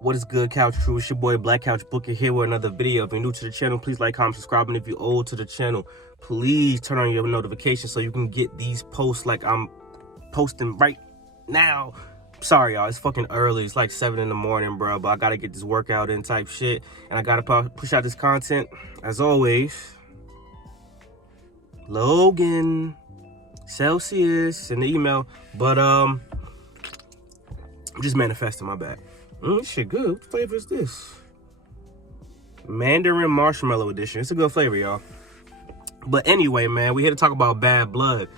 What is good, Couch Crew? It's your boy Black Couch Booker here with another video. If you're new to the channel, please like, comment, subscribe, and if you're old to the channel, please turn on your notifications so you can get these posts like I'm posting right now. Sorry, y'all, it's fucking early. It's like 7 in the morning, bro, but I gotta get this workout in type shit, and I gotta push out this content. As always, Logan, Celsius, and the email, but I'm just manifesting, my bad. This shit good. What flavor is this? Mandarin Marshmallow Edition. It's a good flavor, y'all. But anyway, man, we're here to talk about Bad Blood.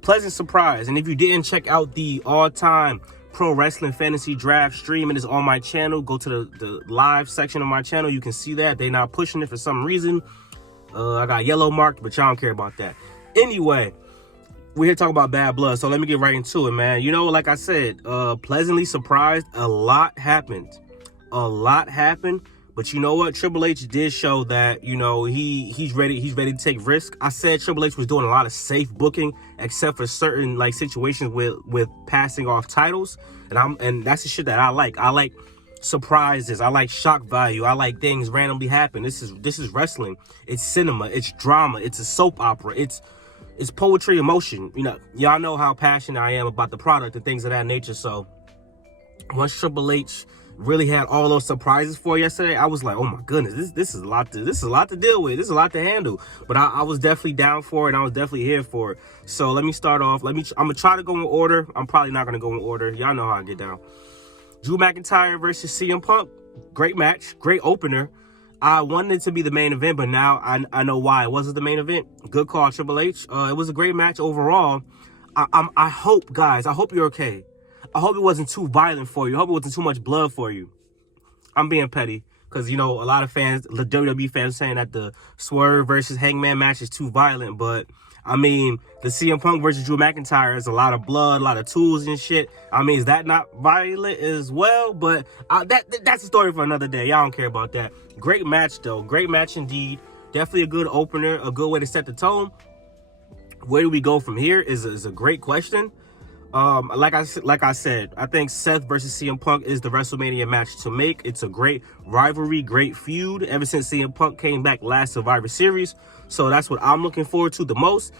Pleasant surprise. And if you didn't check out the all-time pro wrestling fantasy draft stream, it is on my channel. Go to the live section of my channel. You can see that. They're not pushing it for some reason. I got yellow marked, but y'all don't care about that. Anyway, we're here to talk about Bad Blood, so let me get right into it, man. You know, like I said, pleasantly surprised. A lot happened. But you know what? Triple H did show that, you know, he's ready to take risks. I said Triple H was doing a lot of safe booking, except for certain like situations with passing off titles, and that's the shit that I like. I like surprises. I like shock value. I like things randomly happen. This is wrestling. It's cinema. It's drama. It's a soap opera. It's poetry, emotion. You know, y'all know how passionate I am about the product and things of that nature. So once Triple H really had all those surprises for yesterday, I was like, oh my goodness, this is a lot to deal with. This is a lot to handle. But I was definitely down for it. And I was definitely here for it. So let me start off. I'm gonna try to go in order. I'm probably not gonna go in order. Y'all know how I get down. Drew McIntyre versus CM Punk. Great match. Great opener. I wanted it to be the main event, but now I know why it wasn't the main event. Good call, Triple H. It was a great match overall. I hope, guys, I hope you're okay. I hope it wasn't too violent for you. I hope it wasn't too much blood for you. I'm being petty because, you know, a lot of fans, the WWE fans, saying that the Swerve versus Hangman match is too violent, but I mean, the CM Punk versus Drew McIntyre is a lot of blood, a lot of tools and shit. I mean, is that not violent as well? But that's a story for another day. Y'all don't care about that. Great match, though. Great match indeed. Definitely a good opener, a good way to set the tone. Where do we go from here is a great question. Like I said, I think Seth versus CM Punk is the WrestleMania match to make. It's a great rivalry, great feud ever since CM Punk came back last Survivor Series. So that's what I'm looking forward to the most.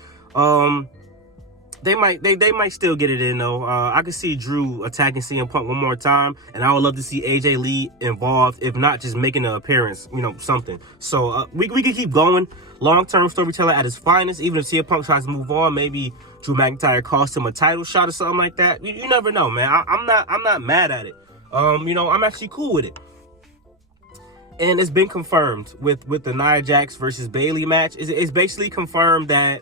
They might still get it in though. I could see Drew attacking CM Punk one more time, and I would love to see AJ Lee involved, if not just making an appearance, you know, something. So we can keep going. Long-term storyteller at his finest. Even if CM Punk tries to move on, maybe Drew McIntyre cost him a title shot or something like that. You never know, man. I'm not mad at it. You know, I'm actually cool with it. And it's been confirmed with the Nia Jax versus Bayley match. It's basically confirmed that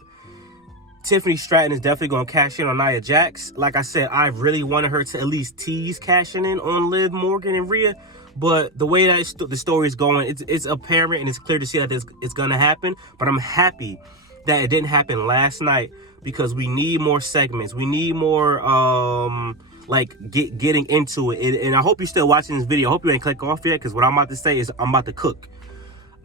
Tiffany Stratton is definitely going to cash in on Nia Jax. Like I said, I really wanted her to at least tease cashing in on Liv Morgan and Rhea. But the way that the story is going, it's apparent and it's clear to see that it's going to happen. But I'm happy that it didn't happen last night because we need more segments. We need more, like, getting into it. And I hope you're still watching this video. I hope you ain't click off yet because what I'm about to say is I'm about to cook.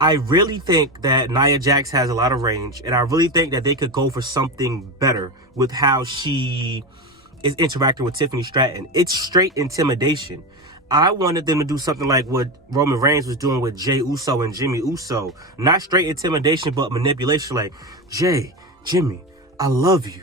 I really think that Nia Jax has a lot of range, and I really think that they could go for something better with how she is interacting with Tiffany Stratton. It's straight intimidation. I wanted them to do something like what Roman Reigns was doing with Jey Uso and Jimmy Uso. Not straight intimidation, but manipulation. Like, Jey, Jimmy, I love you.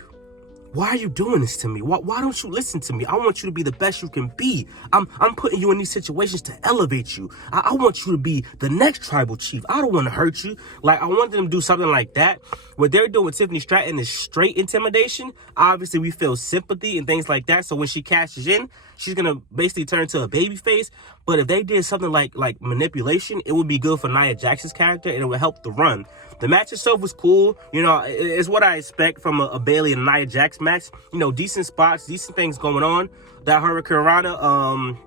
Why are you doing this to me? Why don't you listen to me? I want you to be the best you can be. I'm putting you in these situations to elevate you. I want you to be the next tribal chief. I don't want to hurt you. Like, I want them to do something like that. What they're doing with Tiffany Stratton is straight intimidation. Obviously, we feel sympathy and things like that. So when she cashes in, she's going to basically turn to a baby face. But if they did something like manipulation, it would be good for Nia Jax's character and it would help the run. The match itself was cool. You know, it's what I expect from a Bayley and Nia Jax match. You know, decent spots, decent things going on. That Hurricane Rana,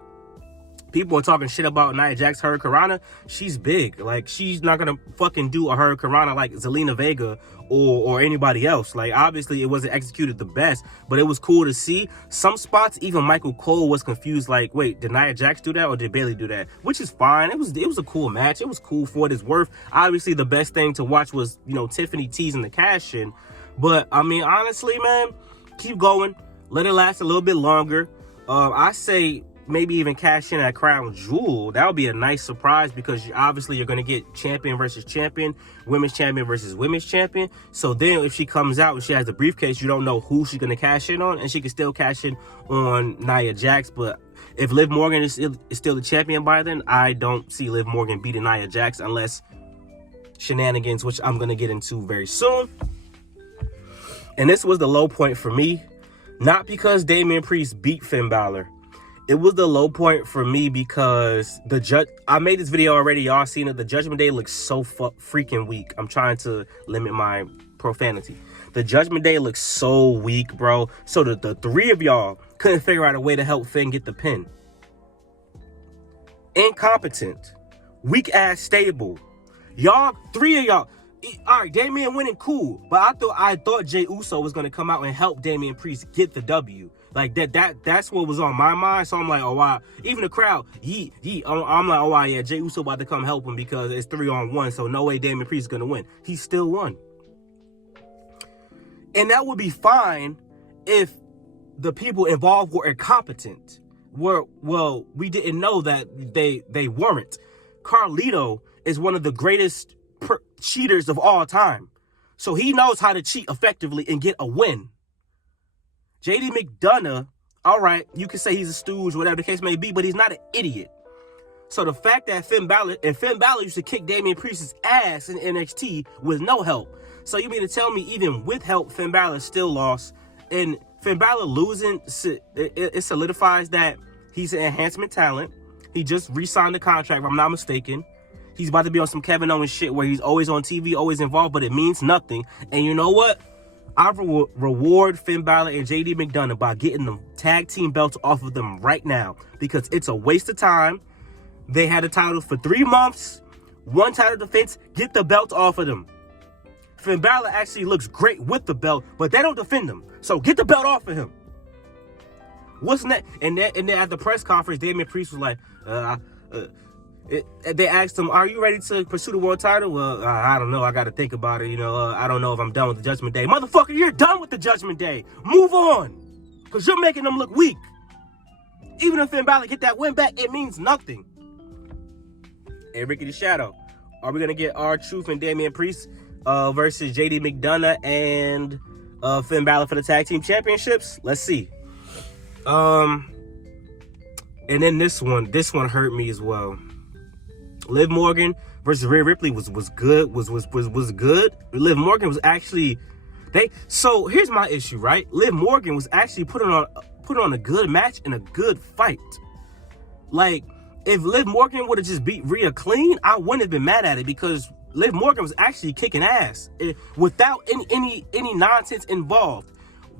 people are talking shit about Nia Jax Hurricane Rana. She's big. Like, she's not gonna fucking do a Hurricane Rana like Zelina Vega or anybody else. Like, obviously it wasn't executed the best, but it was cool to see. Some spots, even Michael Cole was confused, like, wait, did Nia Jax do that or did Bayley do that? Which is fine. It was a cool match. It was cool for what it's worth. Obviously the best thing to watch was, you know, Tiffany teasing the cash in. But I mean, honestly, man, keep going. Let it last a little bit longer. I say maybe even cash in at Crown Jewel. That would be a nice surprise, because obviously you're going to get champion versus champion, women's champion versus women's champion. So then if she comes out and she has the briefcase, you don't know who she's going to cash in on, and she can still cash in on Nia Jax. But if Liv Morgan is still the champion by then, I don't see Liv Morgan beating Nia Jax unless shenanigans, which I'm going to get into very soon. And this was the low point for me. Not because Damian Priest beat Finn Balor. It was the low point for me because I made this video already. Y'all seen it. The Judgment Day looks so freaking weak. I'm trying to limit my profanity. The Judgment Day looks so weak, bro. So the three of y'all couldn't figure out a way to help Finn get the pin. Incompetent. Weak-ass stable. Y'all, three of y'all. All right, Damian winning, cool. But I thought Jey Uso was going to come out and help Damian Priest get the W. Like, that's what was on my mind. So I'm like, oh, wow. Even the crowd, I'm like, oh, wow, yeah, Jey Uso about to come help him because it's 3-on-1. So no way Damian Priest is going to win. He still won. And that would be fine if the people involved were incompetent. Well, we didn't know that they weren't. Carlito is one of the greatest cheaters of all time. So he knows how to cheat effectively and get a win. JD McDonough, all right, you can say he's a stooge, whatever the case may be, but he's not an idiot. So the fact that Finn Balor used to kick Damian Priest's ass in NXT with no help. So you mean to tell me even with help, Finn Balor still lost? And Finn Balor losing, it solidifies that he's an enhancement talent. He just re-signed the contract, if I'm not mistaken. He's about to be on some Kevin Owens shit where he's always on TV, always involved, but it means nothing. And you know what? I reward Finn Balor and JD McDonough by getting the tag team belts off of them right now, because it's a waste of time. They had the title for 3 months, one title defense, get the belt off of them. Finn Balor actually looks great with the belt, but they don't defend him. So get the belt off of him. What's next? And then at the press conference, Damian Priest was like, they asked him, are you ready to pursue the world title? Well, I don't know. I got to think about it. I don't know if I'm done with the Judgment Day. Motherfucker, you're done with the Judgment Day. Move on. Because you're making them look weak. Even if Finn Balor get that win back, it means nothing. Hey, Ricky the Shadow, are we going to get R-Truth and Damian Priest versus JD McDonough and Finn Balor for the tag team championships? Let's see. And then this one hurt me as well. Liv Morgan versus Rhea Ripley was good. Was good. Liv Morgan was actually so here's my issue, right? Liv Morgan was actually put on a good match and a good fight. Like, if Liv Morgan would have just beat Rhea clean, I wouldn't have been mad at it, because Liv Morgan was actually kicking ass without any nonsense involved.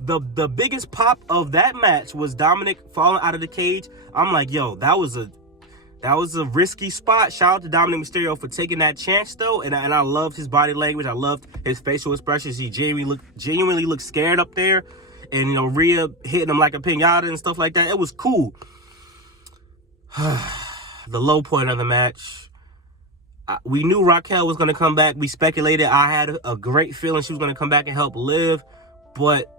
The biggest pop of that match was Dominic falling out of the cage. I'm like, yo, that was a risky spot. Shout out to Dominic Mysterio for taking that chance, though. And I loved his body language. I loved his facial expressions. He genuinely looked scared up there. And, Rhea hitting him like a piñata and stuff like that. It was cool. The low point of the match. We knew Raquel was going to come back. We speculated. I had a great feeling she was going to come back and help Liv. But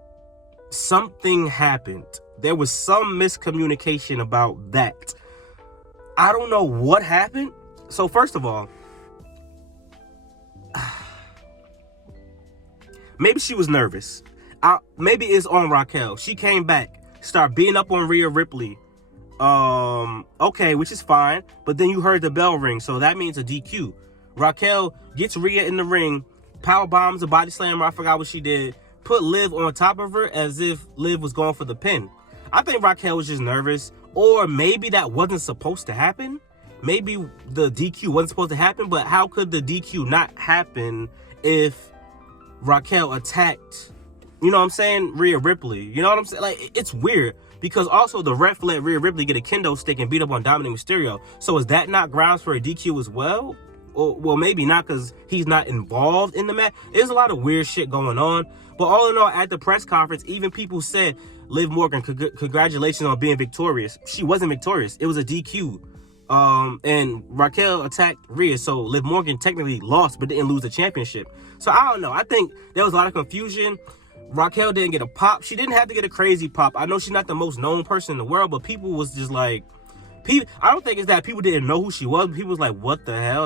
something happened. There was some miscommunication about that. I don't know what happened. So first of all, maybe she was nervous. Maybe it's on Raquel. She came back, started beating up on Rhea Ripley. Okay, which is fine. But then you heard the bell ring, so that means a DQ. Raquel gets Rhea in the ring, power bombs, a body slam. I forgot what she did. Put Liv on top of her as if Liv was going for the pin. I think Raquel was just nervous. Or maybe that wasn't supposed to happen. Maybe the DQ wasn't supposed to happen, but how could the DQ not happen if Raquel attacked, you know what I'm saying, Rhea Ripley? You know what I'm saying? Like, it's weird, because also the ref let Rhea Ripley get a kendo stick and beat up on Dominic Mysterio. So is that not grounds for a DQ as well? Or, well, maybe not, because he's not involved in the match. There's a lot of weird shit going on. But all in all, at the press conference, even people said, Liv Morgan, congratulations on being victorious. She wasn't victorious. It was a DQ. And Raquel attacked Rhea, so Liv Morgan technically lost but didn't lose the championship. So I don't know. I think there was a lot of confusion. Raquel didn't get a pop. She didn't have to get a crazy pop. I know she's not the most known person in the world, but people was just like, I don't think it's that people didn't know who she was. People was like, what the hell?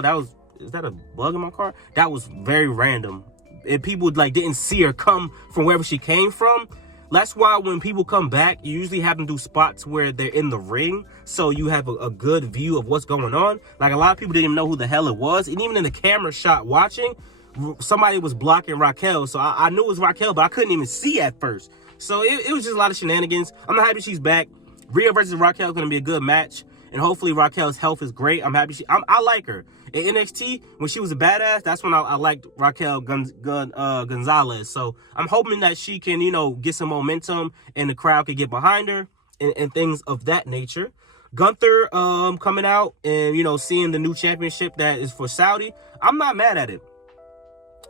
Is that a bug in my car? That was very random. And people like didn't see her come from wherever she came from. That's why when people come back, you usually have them do spots where they're in the ring, so you have a good view of what's going on. Like, a lot of people didn't even know who the hell it was. And even in the camera shot watching, somebody was blocking Raquel. So I knew it was Raquel, but I couldn't even see at first. So it was just a lot of shenanigans. I'm happy she's back. Rhea versus Raquel is going to be a good match. And hopefully Raquel's health is great. I'm happy I like her. In NXT, when she was a badass, that's when I liked Raquel Gonzalez. So I'm hoping that she can, you know, get some momentum and the crowd can get behind her and things of that nature. Gunther coming out and, you know, seeing the new championship that is for Saudi. I'm not mad at it.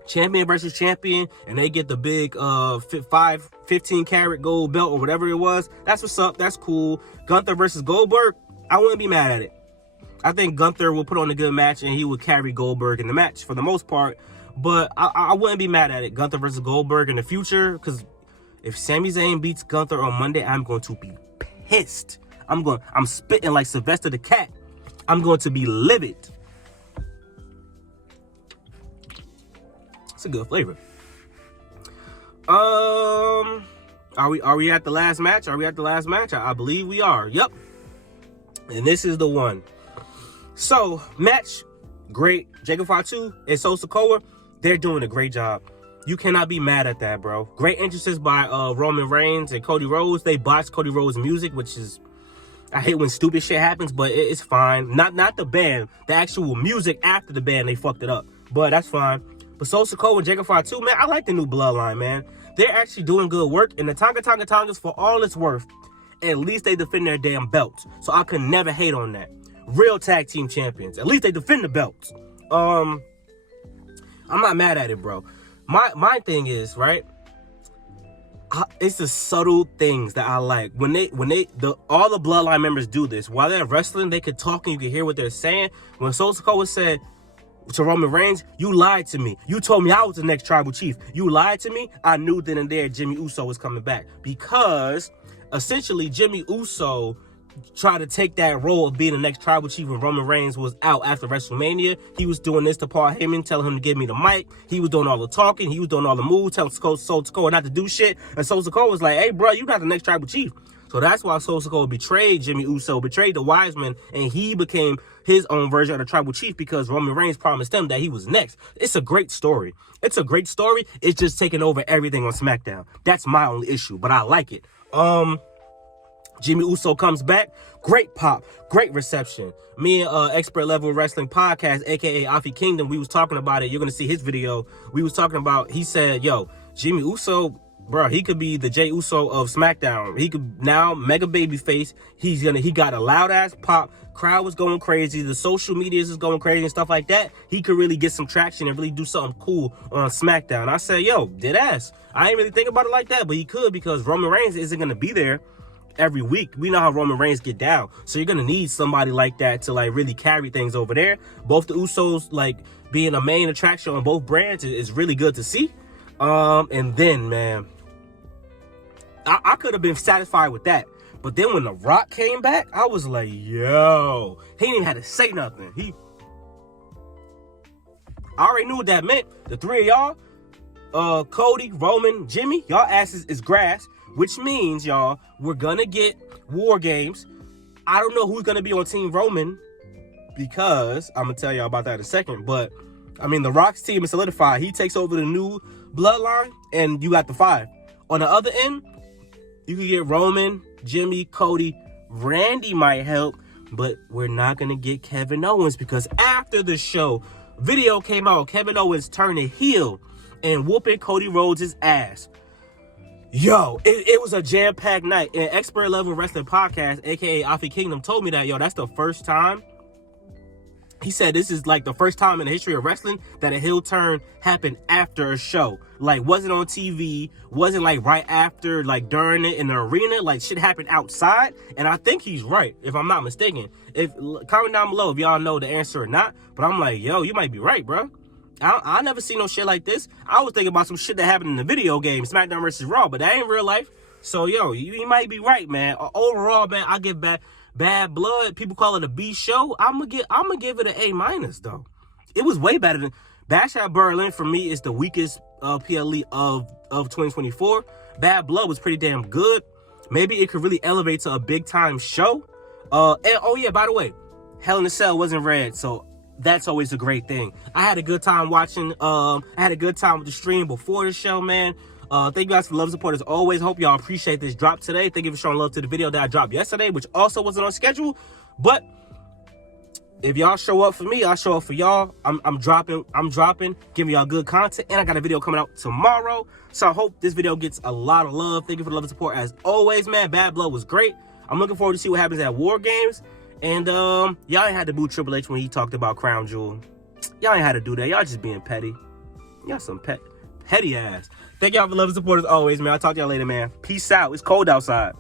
Champion versus champion, and they get the big 15 karat gold belt or whatever it was. That's what's up. That's cool. Gunther versus Goldberg, I wouldn't be mad at it. I think Gunther will put on a good match, and he will carry Goldberg in the match for the most part. But I wouldn't be mad at it. Gunther versus Goldberg in the future, because if Sami Zayn beats Gunther on Monday, I'm going to be pissed. I'm spitting like Sylvester the Cat. I'm going to be livid. It's a good flavor. Are we at the last match? Are we at the last match? I believe we are. Yep. And this is the one. So, match, great. Jacob Fatu and Solo Sikoa, they're doing a great job. You cannot be mad at that, bro. Great entrances by Roman Reigns and Cody Rhodes. They botched Cody Rhodes' music, which is, I hate when stupid shit happens, but it's fine. Not the band, the actual music after the band, they fucked it up. But that's fine. But Solo Sikoa and Jacob Fatu, man, I like the new Bloodline, man. They're actually doing good work, and the Tongas, for all it's worth, at least they defend their damn belts. So I could never hate on that. Real tag team champions. At least they defend the belts. I'm not mad at it, bro. My thing is, right? It's the subtle things that I like. When all the Bloodline members do this, while they're wrestling, they could talk and you can hear what they're saying. When Solo Sikoa said to Roman Reigns, you lied to me. You told me I was the next tribal chief. You lied to me. I knew then and there Jimmy Uso was coming back, because essentially Jimmy Uso tried to take that role of being the next tribal chief when Roman Reigns was out after WrestleMania. He was doing this to Paul Heyman, telling him to give me the mic. He was doing all the talking. He was doing all the moves, telling Solo Sikoa not to do shit. And Solo Sikoa was like, hey, bro, you're not the next tribal chief. So that's why Solo Sikoa betrayed Jimmy Uso, betrayed the Wiseman, and he became his own version of the tribal chief because Roman Reigns promised him that he was next. It's a great story. It's a great story. It's just taking over everything on SmackDown. That's my only issue, but I like it. Jimmy Uso comes back. Great pop. Great reception. Me and Expert Level Wrestling Podcast, a.k.a. Afi Kingdom, we was talking about it. You're going to see his video. We was talking about, he said, yo, Jimmy Uso, bro, he could be the Jey Uso of SmackDown. He could now mega babyface. He got a loud ass pop. Crowd was going crazy. The social medias is going crazy and stuff like that. He could really get some traction and really do something cool on SmackDown. I said, yo, dead ass. I didn't really think about it like that, but he could, because Roman Reigns isn't going to be there every week. We know how Roman Reigns get down, so you're gonna need somebody like that to like really carry things over there. Both the Usos like being a main attraction on both brands is really good to see. And then, man, I could have been satisfied with that, but then when The Rock came back, I was like, yo, he didn't even have to say nothing. I already knew what that meant. The three of y'all, Cody, Roman, Jimmy, y'all asses is grass. Which means, y'all, we're going to get War Games. I don't know who's going to be on Team Roman, because I'm going to tell y'all about that in a second. But, I mean, The Rock's team is solidified. He takes over the new Bloodline, and you got the 5. On the other end, you can get Roman, Jimmy, Cody. Randy might help, but we're not going to get Kevin Owens, because after the show, video came out, Kevin Owens turning heel and whooping Cody Rhodes' ass. Yo, it was a jam-packed night. And Expert Level Wrestling Podcast, a.k.a. Afi Kingdom, told me that, yo, that's the first time. He said this is like the first time in the history of wrestling that a heel turn happened after a show. Like, wasn't on TV, wasn't like right after, like during it in the arena. Like, shit happened outside. And I think he's right, if I'm not mistaken. Comment down below if y'all know the answer or not. But I'm like, yo, you might be right, bro. I never seen no shit like this. I was thinking about some shit that happened in the video game, SmackDown vs. Raw, but that ain't real life. So, yo, you might be right, man. Overall, man, I give back. Bad Blood, people call it a B show. I'm gonna give it an A- though. It was way better than Bash at Berlin. For me, is the weakest PLE of 2024. Bad Blood was pretty damn good. Maybe it could really elevate to a big time show. And oh yeah, by the way, Hell in a Cell wasn't red, so that's always a great thing. I had a good time watching. I had a good time with the stream before the show, man. Thank you guys for love and support as always. Hope y'all appreciate this drop today. Thank you for showing love to the video that I dropped yesterday, which also wasn't on schedule. But if y'all show up for me, I'll show up for y'all. I'm dropping, giving y'all good content, and I got a video coming out tomorrow. So I hope this video gets a lot of love. Thank you for the love and support as always, man. Bad Blood was great. I'm looking forward to see what happens at War Games. And y'all ain't had to boo Triple H when he talked about Crown Jewel. Y'all ain't had to do that. Y'all just being petty. Y'all some petty ass. Thank y'all for love and support as always, man. I'll talk to y'all later, man. Peace out. It's cold outside.